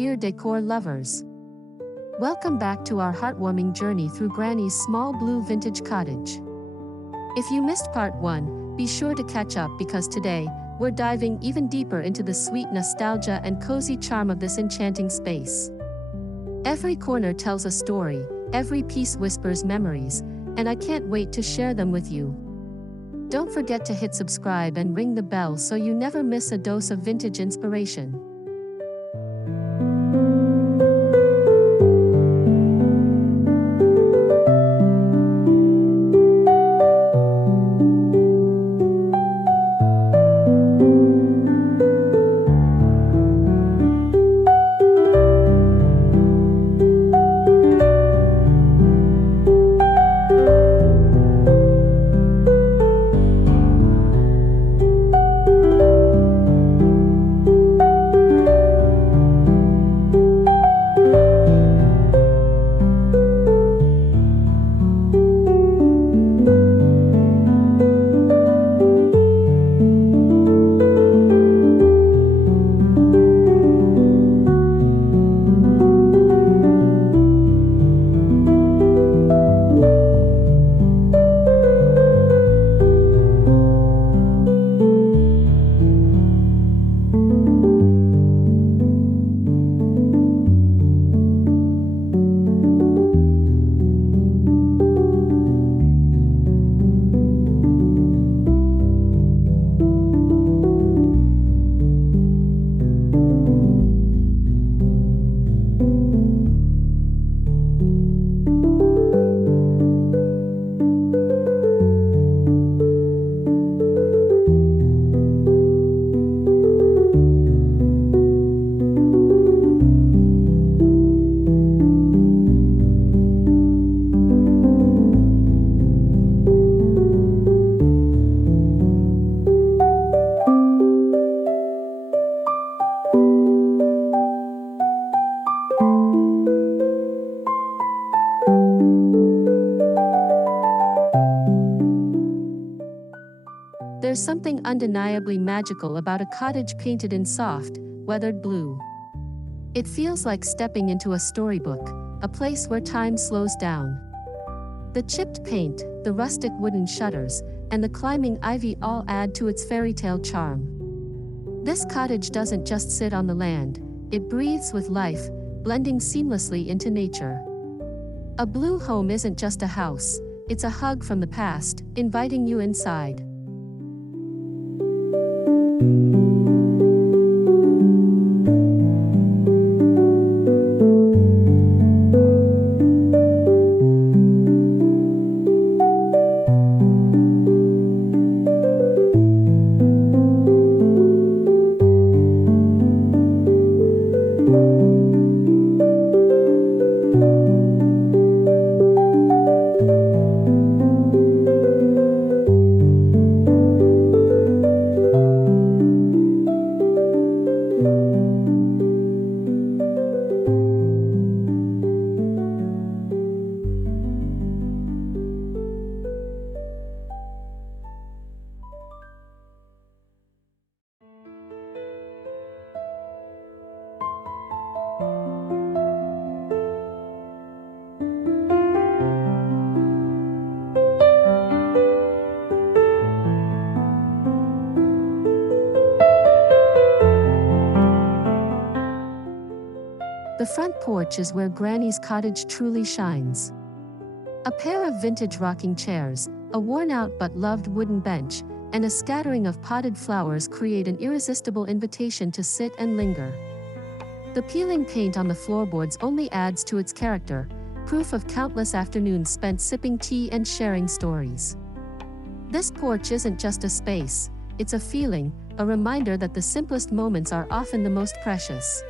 dear decor lovers. Welcome back to our heartwarming journey through Granny's Small Blue Vintage Cottage. If you missed part 1, be sure to catch up because today, we're diving even deeper into the sweet nostalgia and cozy charm of this enchanting space. Every corner tells a story, every piece whispers memories, and I can't wait to share them with you. Don't forget to hit subscribe and ring the bell so you never miss a dose of vintage inspiration. There's something undeniably magical about a cottage painted in soft, weathered blue. It feels like stepping into a storybook, a place where time slows down. The chipped paint, the rustic wooden shutters, and the climbing ivy all add to its fairy tale charm. This cottage doesn't just sit on the land, it breathes with life, blending seamlessly into nature. A blue home isn't just a house, it's a hug from the past, inviting you inside. The front porch is where Granny's cottage truly shines. A pair of vintage rocking chairs, a worn-out but loved wooden bench, and a scattering of potted flowers create an irresistible invitation to sit and linger. The peeling paint on the floorboards only adds to its character, proof of countless afternoons spent sipping tea and sharing stories. This porch isn't just a space, it's a feeling, a reminder that the simplest moments are often the most precious.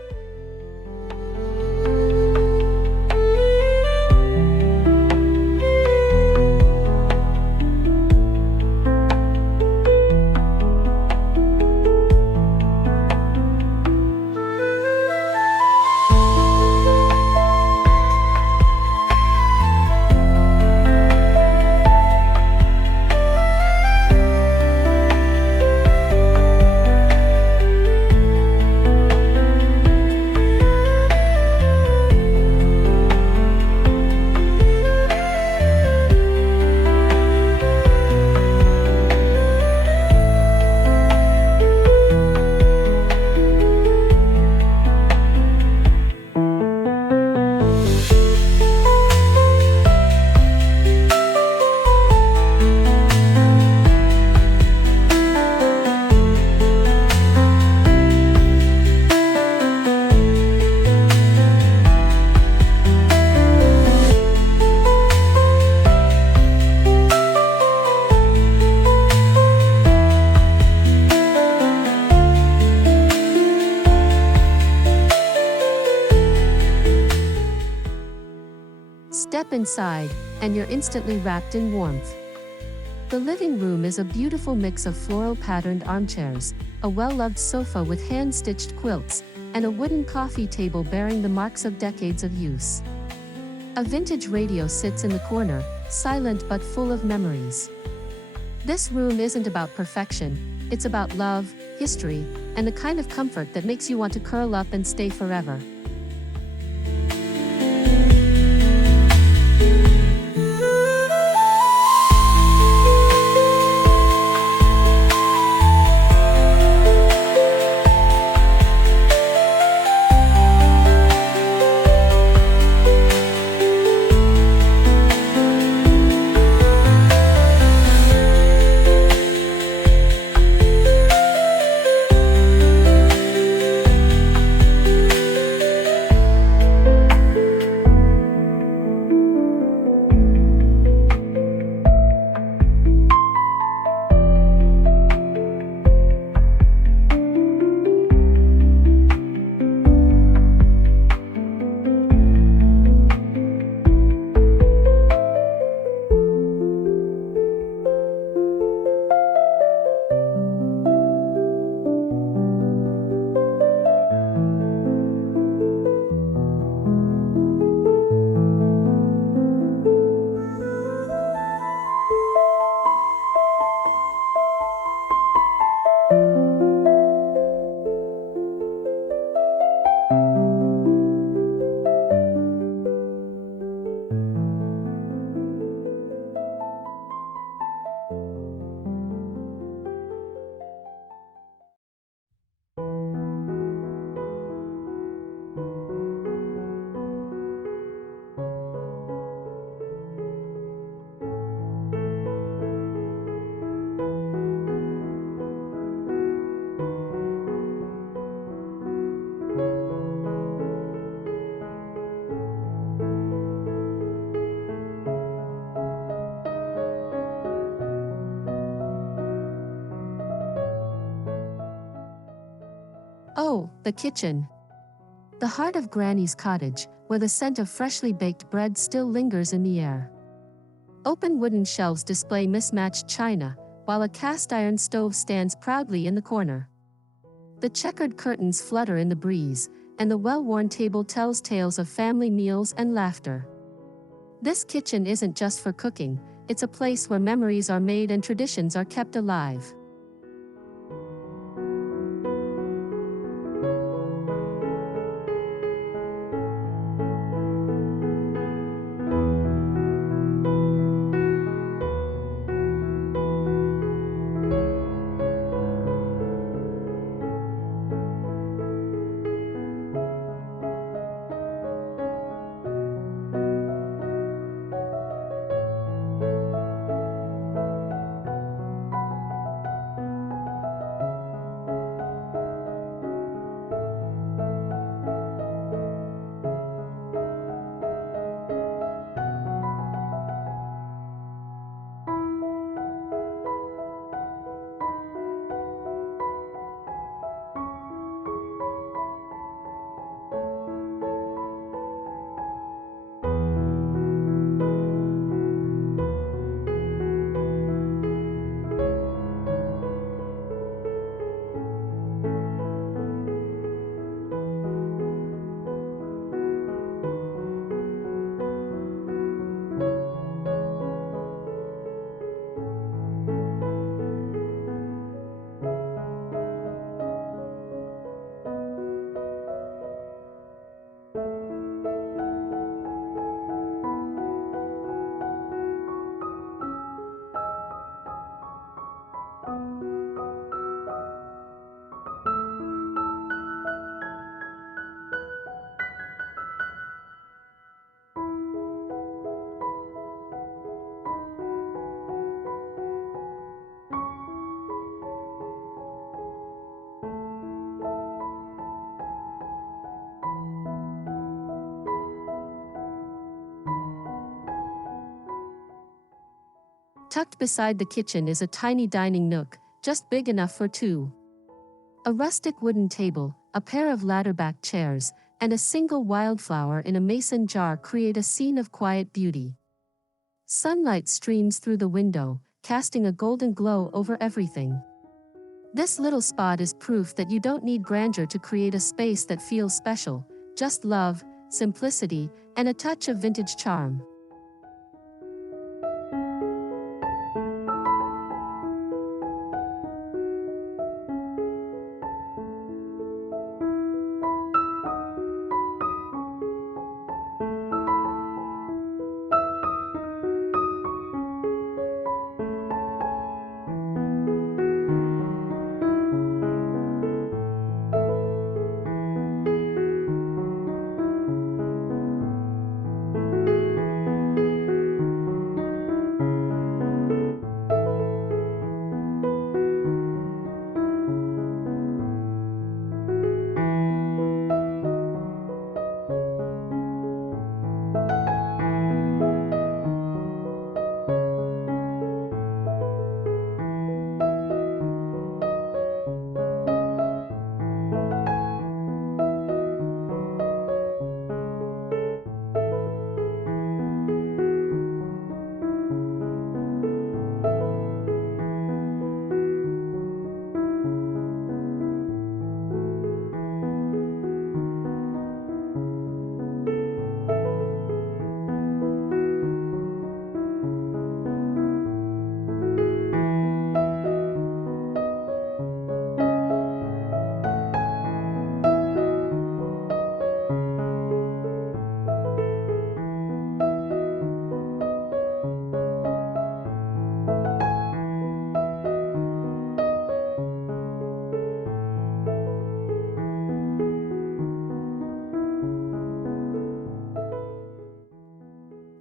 Step inside, and you're instantly wrapped in warmth. The living room is a beautiful mix of floral patterned armchairs, a well-loved sofa with hand-stitched quilts, and a wooden coffee table bearing the marks of decades of use. A vintage radio sits in the corner, silent but full of memories. This room isn't about perfection, it's about love, history, and the kind of comfort that makes you want to curl up and stay forever. Oh, the kitchen. The heart of Granny's cottage, where the scent of freshly baked bread still lingers in the air. Open wooden shelves display mismatched china, while a cast-iron stove stands proudly in the corner. The checkered curtains flutter in the breeze, and the well-worn table tells tales of family meals and laughter. This kitchen isn't just for cooking, it's a place where memories are made and traditions are kept alive. Tucked beside the kitchen is a tiny dining nook, just big enough for two. A rustic wooden table, a pair of ladder-backed chairs, and a single wildflower in a mason jar create a scene of quiet beauty. Sunlight streams through the window, casting a golden glow over everything. This little spot is proof that you don't need grandeur to create a space that feels special, just love, simplicity, and a touch of vintage charm.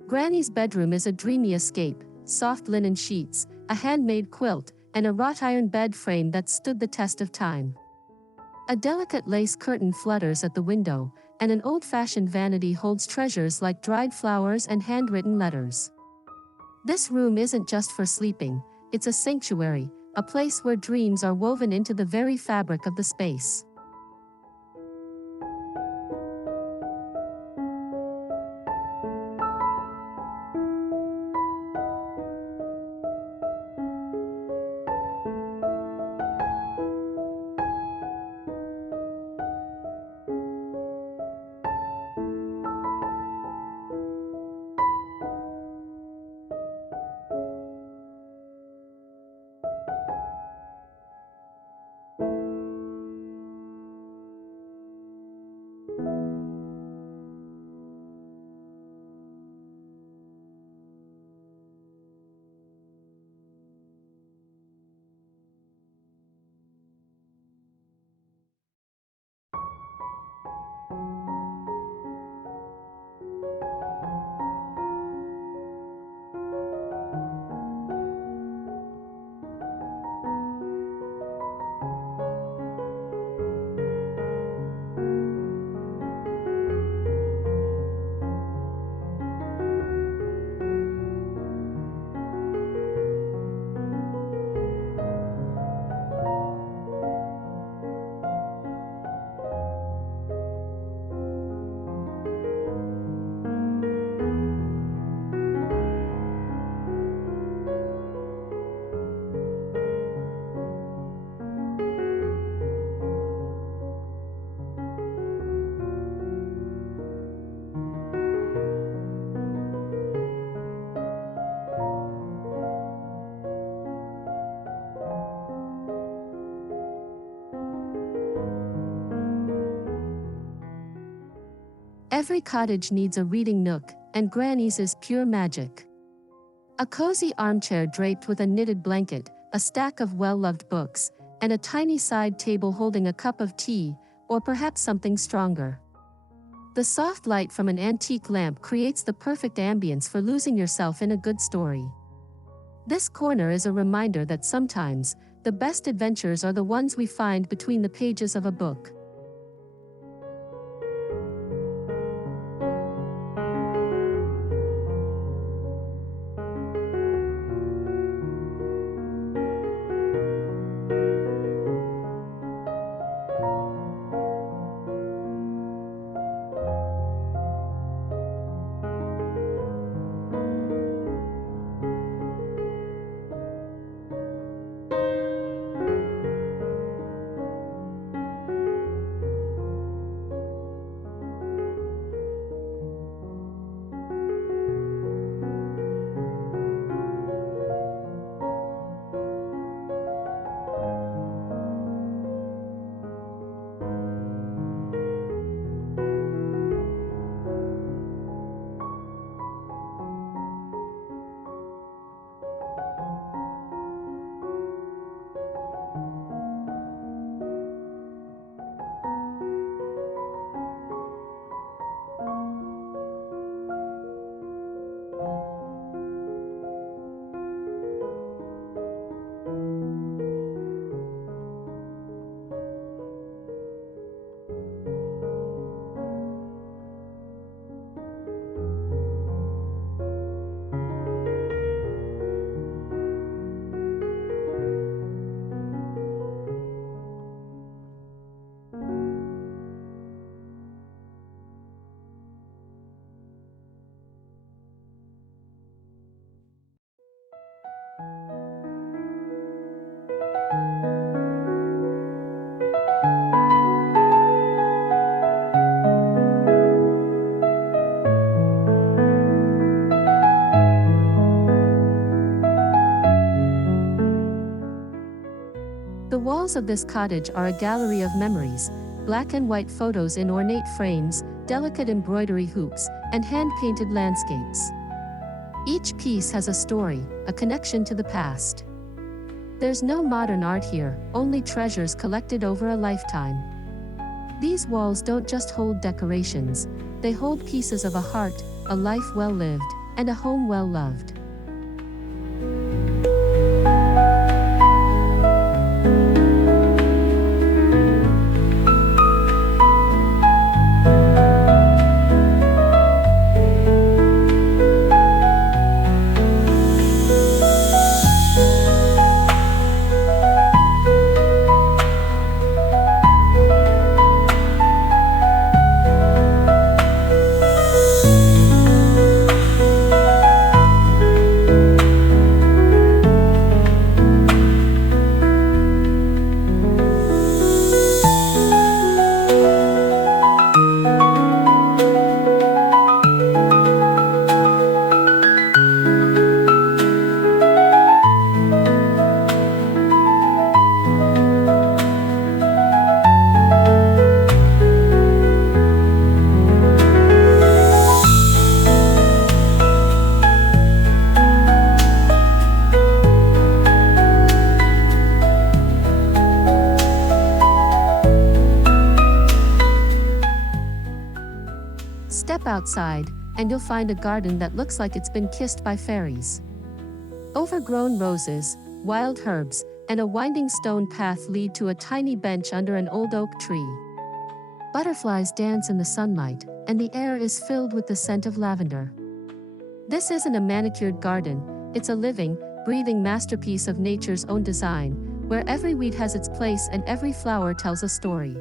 Granny's bedroom is a dreamy escape, soft linen sheets, a handmade quilt, and a wrought iron bed frame that stood the test of time. A delicate lace curtain flutters at the window, and an old-fashioned vanity holds treasures like dried flowers and handwritten letters. This room isn't just for sleeping, it's a sanctuary, a place where dreams are woven into the very fabric of the space. Every cottage needs a reading nook, and Granny's is pure magic. A cozy armchair draped with a knitted blanket, a stack of well-loved books, and a tiny side table holding a cup of tea, or perhaps something stronger. The soft light from an antique lamp creates the perfect ambience for losing yourself in a good story. This corner is a reminder that sometimes, the best adventures are the ones we find between the pages of a book. walls of this cottage are a gallery of memories, black and white photos in ornate frames, delicate embroidery hoops, and hand-painted landscapes. Each piece has a story, a connection to the past. There's no modern art here, only treasures collected over a lifetime. These walls don't just hold decorations, they hold pieces of a heart, a life well lived, and a home well loved. Step outside, and you'll find a garden that looks like it's been kissed by fairies. Overgrown roses, wild herbs, and a winding stone path lead to a tiny bench under an old oak tree. Butterflies dance in the sunlight, and the air is filled with the scent of lavender. This isn't a manicured garden, it's a living, breathing masterpiece of nature's own design, where every weed has its place and every flower tells a story.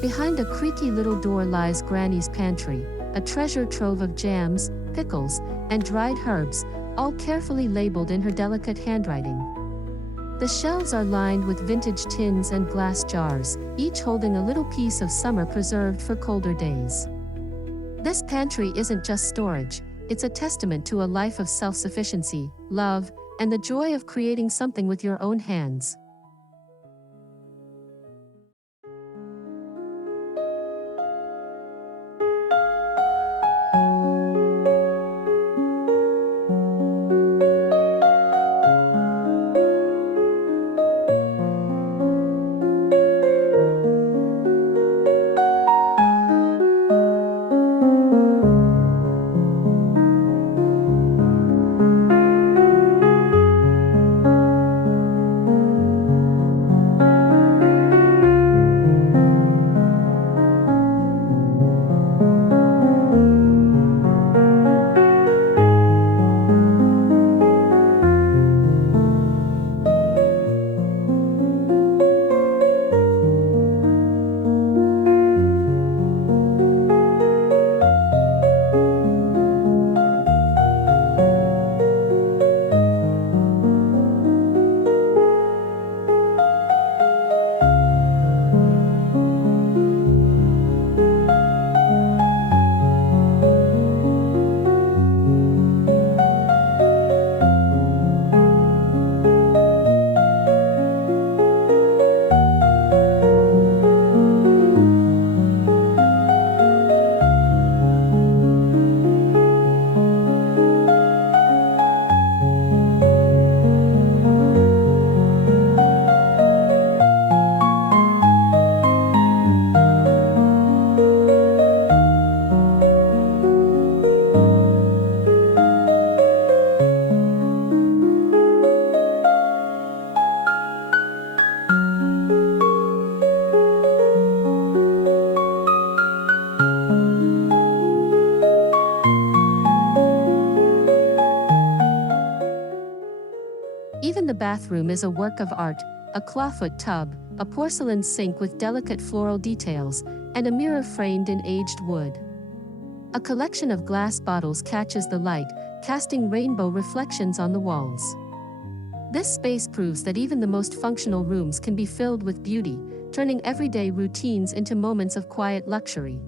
Behind a creaky little door lies Granny's pantry, a treasure trove of jams, pickles, and dried herbs, all carefully labeled in her delicate handwriting. The shelves are lined with vintage tins and glass jars, each holding a little piece of summer preserved for colder days. This pantry isn't just storage, it's a testament to a life of self-sufficiency, love, and the joy of creating something with your own hands. bathroom is a work of art, a clawfoot tub, a porcelain sink with delicate floral details, and a mirror framed in aged wood. A collection of glass bottles catches the light, casting rainbow reflections on the walls. This space proves that even the most functional rooms can be filled with beauty, turning everyday routines into moments of quiet luxury.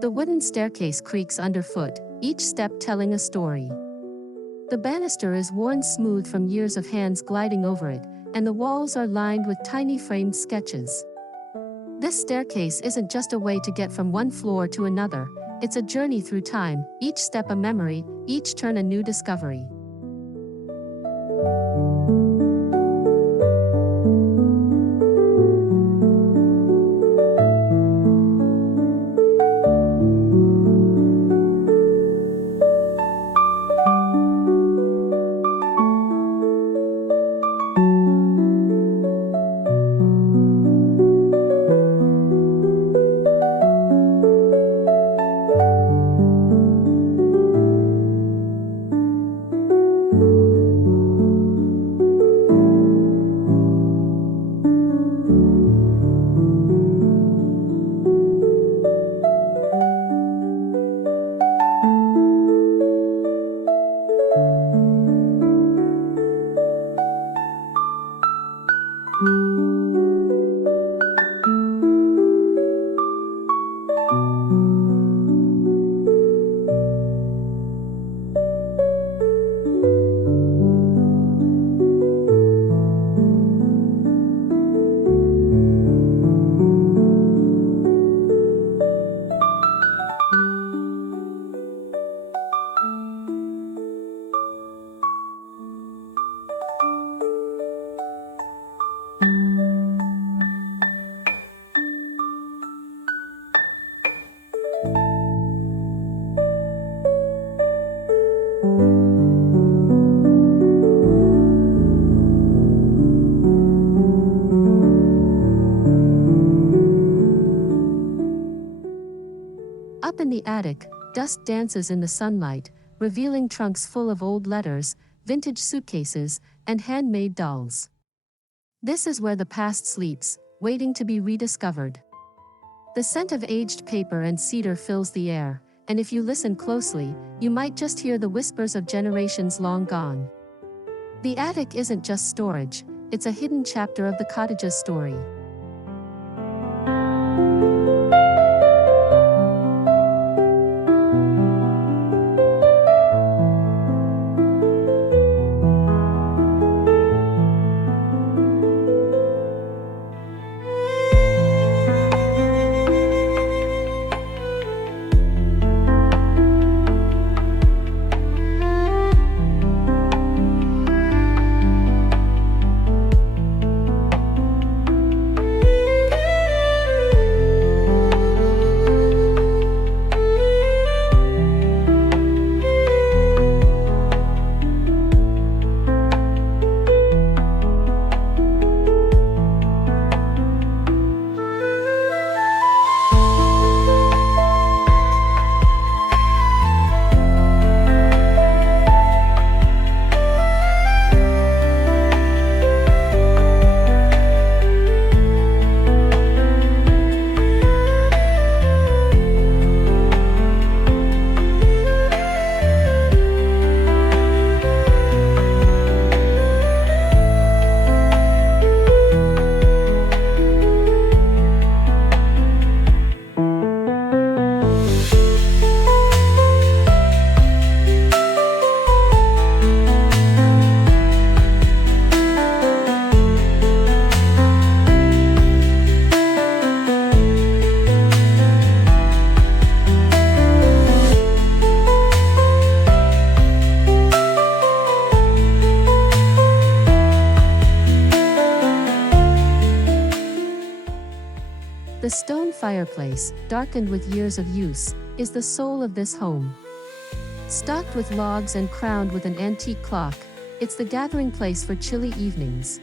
The wooden staircase creaks underfoot, each step telling a story. The banister is worn smooth from years of hands gliding over it, and the walls are lined with tiny framed sketches. This staircase isn't just a way to get from one floor to another, it's a journey through time, each step a memory, each turn a new discovery. Up in the attic, dust dances in the sunlight, revealing trunks full of old letters, vintage suitcases, and handmade dolls. This is where the past sleeps, waiting to be rediscovered. The scent of aged paper and cedar fills the air, and if you listen closely, you might just hear the whispers of generations long gone. The attic isn't just storage, it's a hidden chapter of the cottage's story. The stone fireplace, darkened with years of use, is the soul of this home. Stocked with logs and crowned with an antique clock, it's the gathering place for chilly evenings.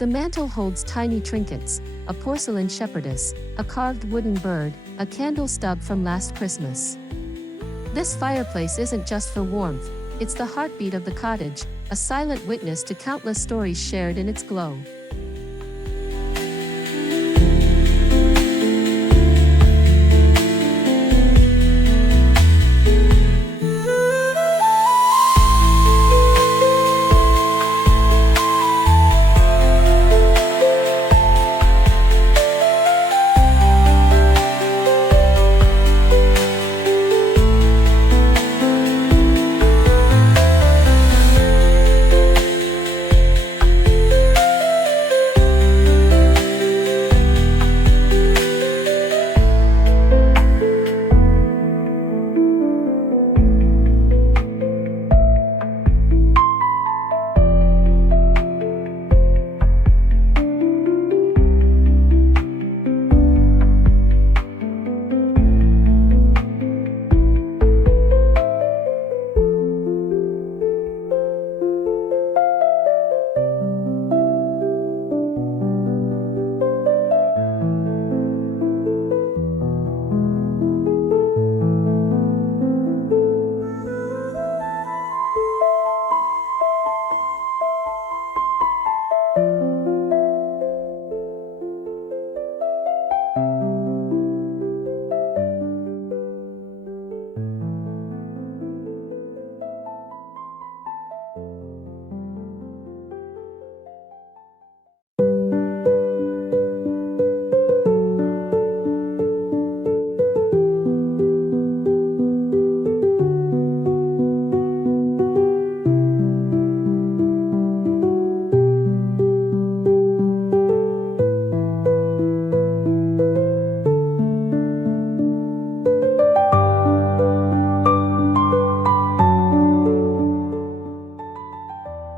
The mantel holds tiny trinkets, a porcelain shepherdess, a carved wooden bird, a candle stub from last Christmas. This fireplace isn't just for warmth, it's the heartbeat of the cottage, a silent witness to countless stories shared in its glow.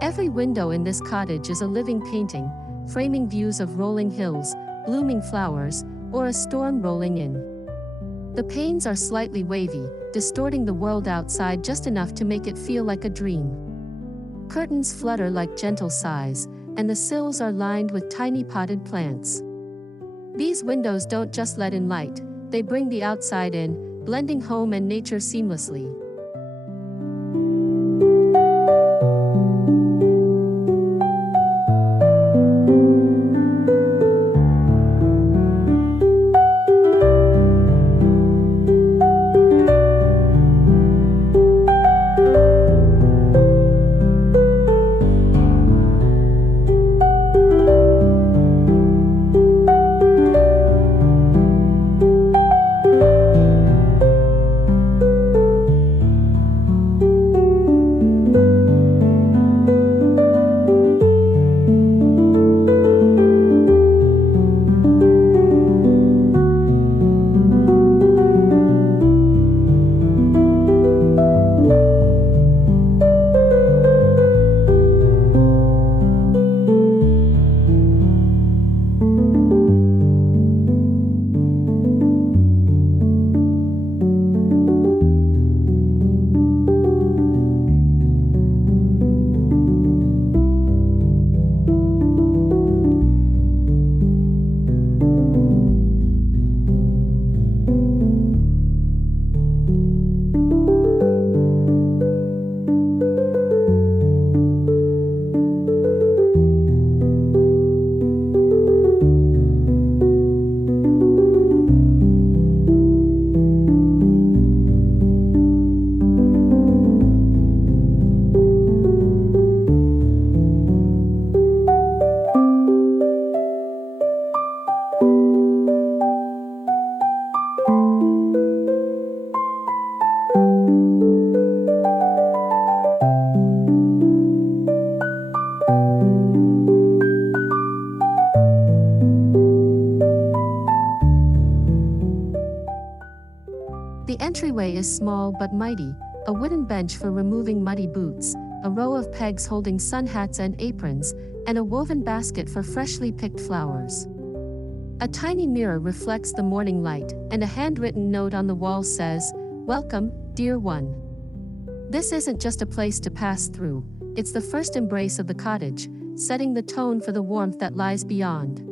Every window in this cottage is a living painting, framing views of rolling hills, blooming flowers, or a storm rolling in. The panes are slightly wavy, distorting the world outside just enough to make it feel like a dream. Curtains flutter like gentle sighs, and the sills are lined with tiny potted plants. These windows don't just let in light, they bring the outside in, blending home and nature seamlessly. The entryway is small but mighty, a wooden bench for removing muddy boots, a row of pegs holding sun hats and aprons, and a woven basket for freshly picked flowers. A tiny mirror reflects the morning light, and a handwritten note on the wall says, "Welcome, dear one." This isn't just a place to pass through, it's the first embrace of the cottage, setting the tone for the warmth that lies beyond.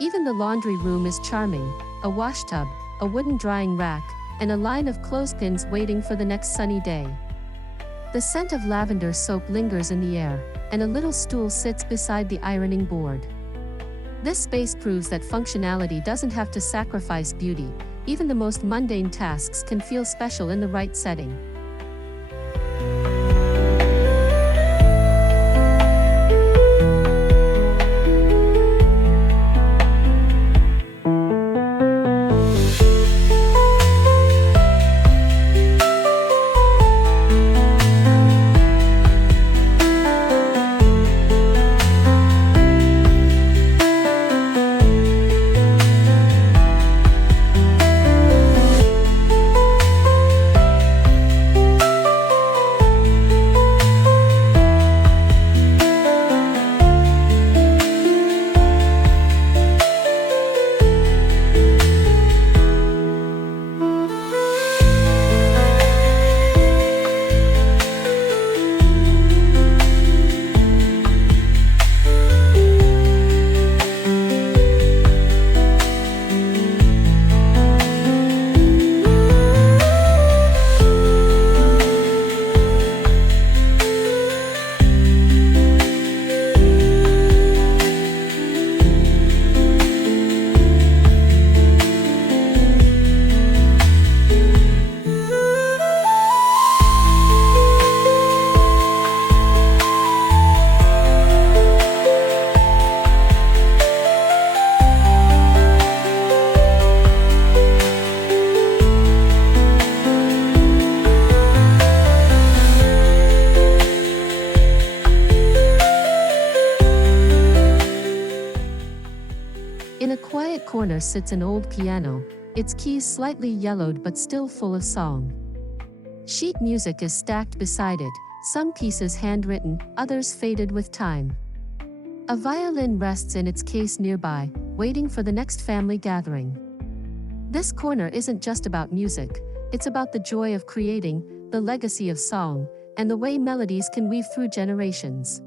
Even the laundry room is charming, a washtub, a wooden drying rack, and a line of clothespins waiting for the next sunny day. The scent of lavender soap lingers in the air, and a little stool sits beside the ironing board. This space proves that functionality doesn't have to sacrifice beauty, even the most mundane tasks can feel special in the right setting. In a quiet corner sits an old piano, its keys slightly yellowed but still full of song. Sheet music is stacked beside it, some pieces handwritten, others faded with time. A violin rests in its case nearby, waiting for the next family gathering. This corner isn't just about music, it's about the joy of creating, the legacy of song, and the way melodies can weave through generations.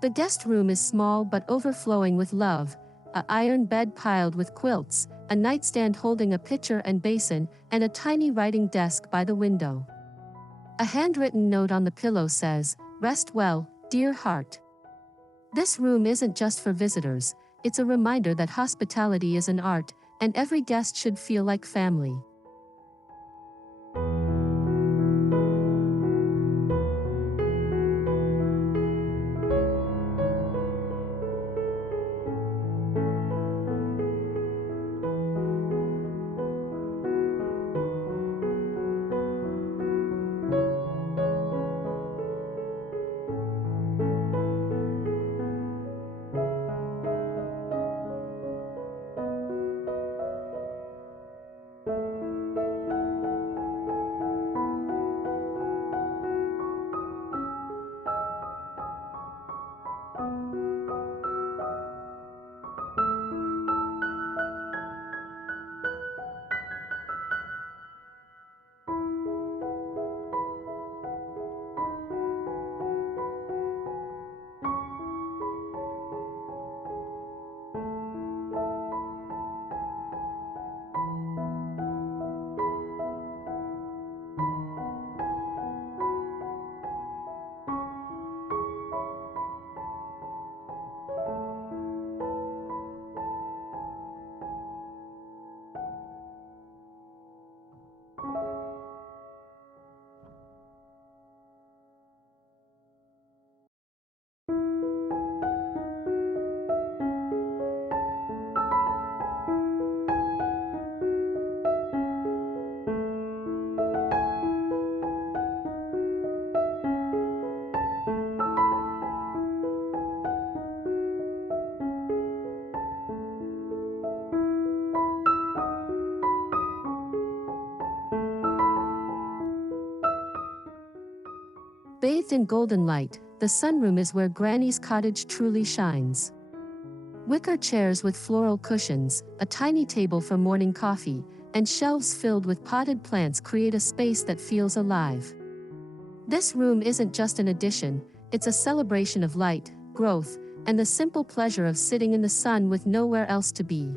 The guest room is small but overflowing with love, an iron bed piled with quilts, a nightstand holding a pitcher and basin, and a tiny writing desk by the window. A handwritten note on the pillow says, "Rest well, dear heart." This room isn't just for visitors, it's a reminder that hospitality is an art, and every guest should feel like family. Bathed in golden light, the sunroom is where Granny's cottage truly shines. Wicker chairs with floral cushions, a tiny table for morning coffee, and shelves filled with potted plants create a space that feels alive. This room isn't just an addition, it's a celebration of light, growth, and the simple pleasure of sitting in the sun with nowhere else to be.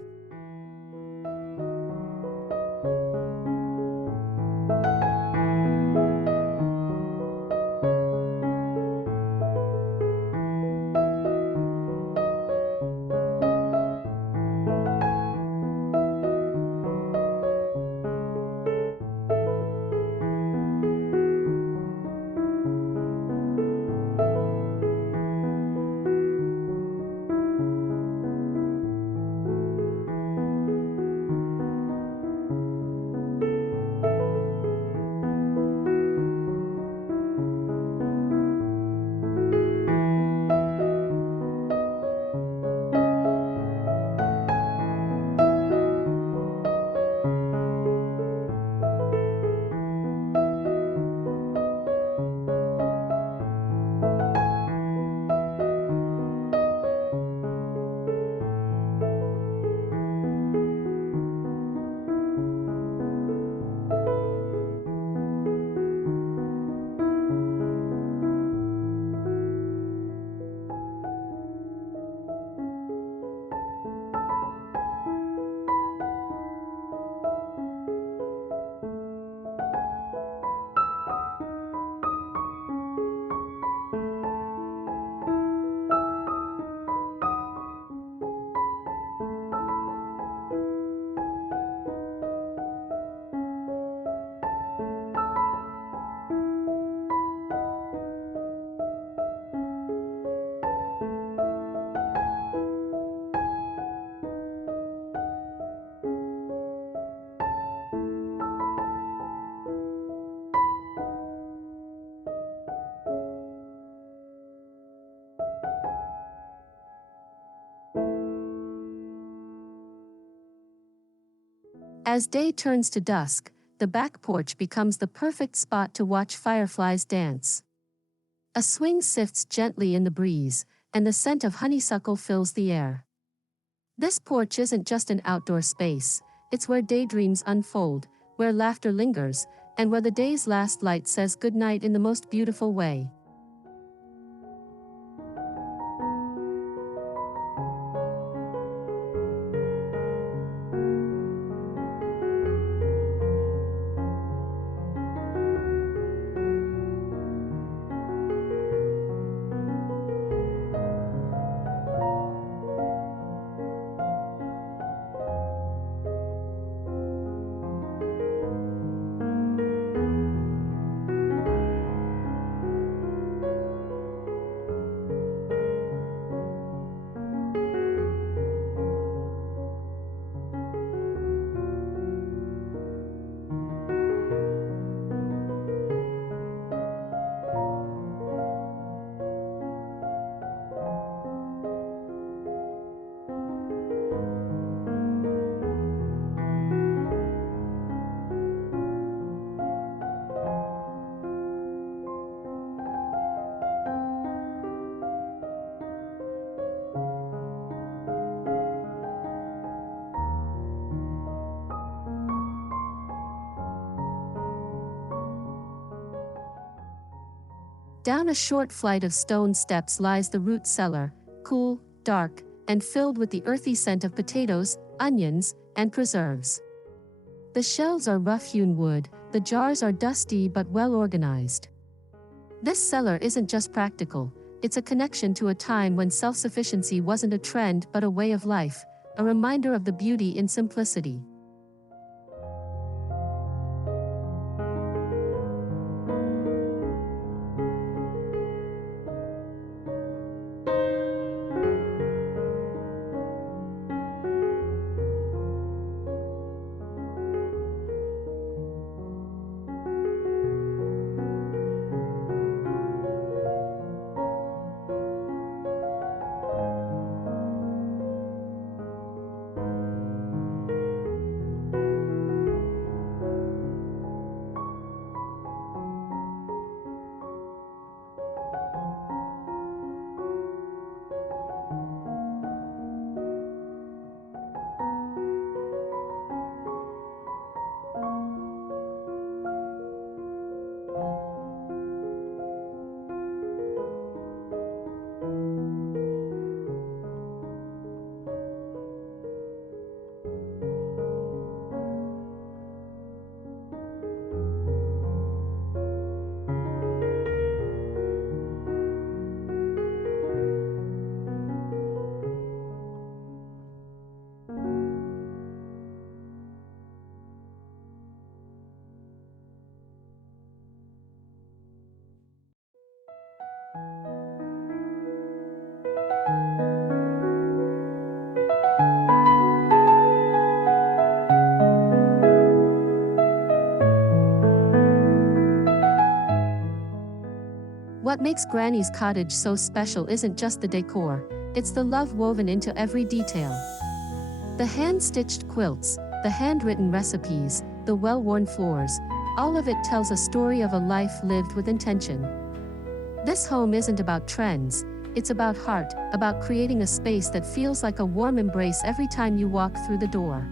As day turns to dusk, the back porch becomes the perfect spot to watch fireflies dance. A swing sifts gently in the breeze, and the scent of honeysuckle fills the air. This porch isn't just an outdoor space, it's where daydreams unfold, where laughter lingers, and where the day's last light says goodnight in the most beautiful way. Down a short flight of stone steps lies the root cellar, cool, dark, and filled with the earthy scent of potatoes, onions, and preserves. The shelves are rough-hewn wood, the jars are dusty but well-organized. This cellar isn't just practical, it's a connection to a time when self-sufficiency wasn't a trend but a way of life, a reminder of the beauty in simplicity. What makes Granny's cottage so special isn't just the decor, it's the love woven into every detail. The hand-stitched quilts, the handwritten recipes, the well-worn floors, all of it tells a story of a life lived with intention. This home isn't about trends, it's about heart, about creating a space that feels like a warm embrace every time you walk through the door.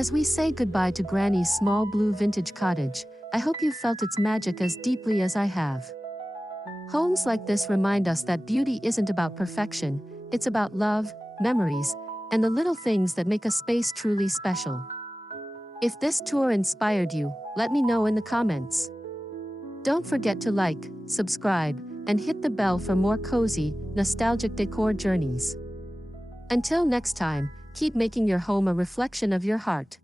As we say goodbye to Granny's small blue vintage cottage, I hope you felt its magic as deeply as I have. Homes like this remind us that beauty isn't about perfection, it's about love, memories, and the little things that make a space truly special. If this tour inspired you, let me know in the comments. Don't forget to like, subscribe, and hit the bell for more cozy, nostalgic decor journeys. Until next time, keep making your home a reflection of your heart.